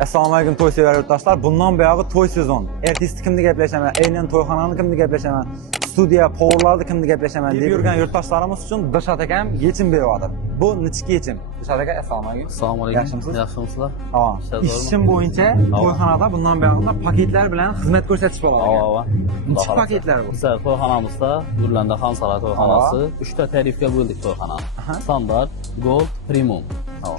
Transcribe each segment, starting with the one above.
Assalomu alaykum to'y sevar yurtdoshlar. Bundan buyog'i to'y sezon. Ertasi kimni gaplashaman, aynan to'yxonani kimni gaplashaman, studiya powerlarni kimni gaplashaman deb yurgan yurtdoshlarimiz uchun Dilshod akam yechim beryapti. Bu nechki yechim? Dilshod aka, assalomu alaykum. Assalomu alaykum. Yaxshimisiz? Yaxshimisizlar? Ha. Ishim bo'yicha to'yxonada bundan buyog'i paketlar bilan xizmat ko'rsatish bo'ladi. Ha. Nechta paketlar bu? Bizlar to'yxonamizda Gurlanda Xonsaroy to'yxonasi 3 ta tarifga bo'ldik to'yxonani. Standart, Gold, Premium.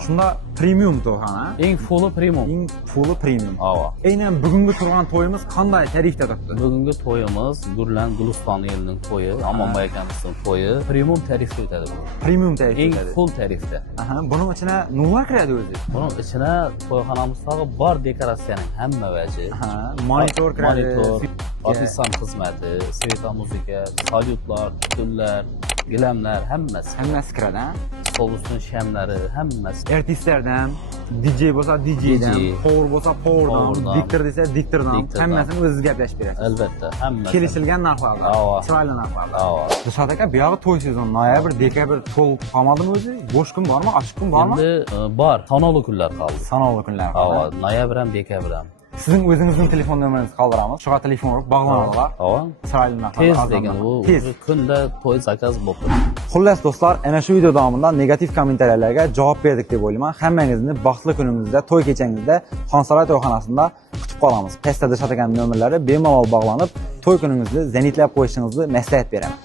Shunda premium to'yxona. Eng fulli premium. Eng fulli premium. Ha. Aynan bugungi turgan to'yimiz qanday tarifda turibdi? Bugungi to'yimiz Gurland Guliston elining to'yi, Amonboy akamizning to'yi premium tarifda o'tadi bu. Premium tarifda Eng o'tadi. full tarifda. Aha, buning ichine nimalar kiradi o'zi? Buning ichine to'yxonamizdagi bor dekoratsiyaning hamma vaji. Monitor kiradi. Monitor, ofisant xizmati, sveta muzika, salyutlar, tutunlar, gilamlar hammasi. Hammasi kiradi, ha? Stolustun shamlari hammasi. Artistlardan, DJ bo'lsa DJdan, power bo'lsa powerdan, diktor desa diktordan, hammasini o'zingiz gaplashib berasiz. Albatta, hammasi. Kelishilgan narxlarda, chiroyli narxlarda. Dilshod aka, bu yog'i to'y sezoni, noyabr, dekabr to'liq qolmadimi o'zi? Bo'sh kun bormi, ochiq kun bormi? Endi bor, sanoqli kunlar qoldi. Sanoqli kunlar qoldi. Noyabr ham, dekabr ham. Sizning o'zingizning telefon nomeringizni qoldiramiz. Shuga telefon urib bog'lanadilar. Chiroyli narxlarda. Tez degan u kunda to'y zakaz bo'lib. Xullas do'stlar, ana shu video davomida negativ kommentariyalarga javob berdik deb o'ylayman. Hammangizni baxtli kuningizda, to'y kechangizda Xonsaroy to'yxonasida kutib qolamiz. Pastda Dilshod akaning nomerlari bemalol bog'lanib, to'y kuningizni zenitlab qo'yishingizni maslahat beraman.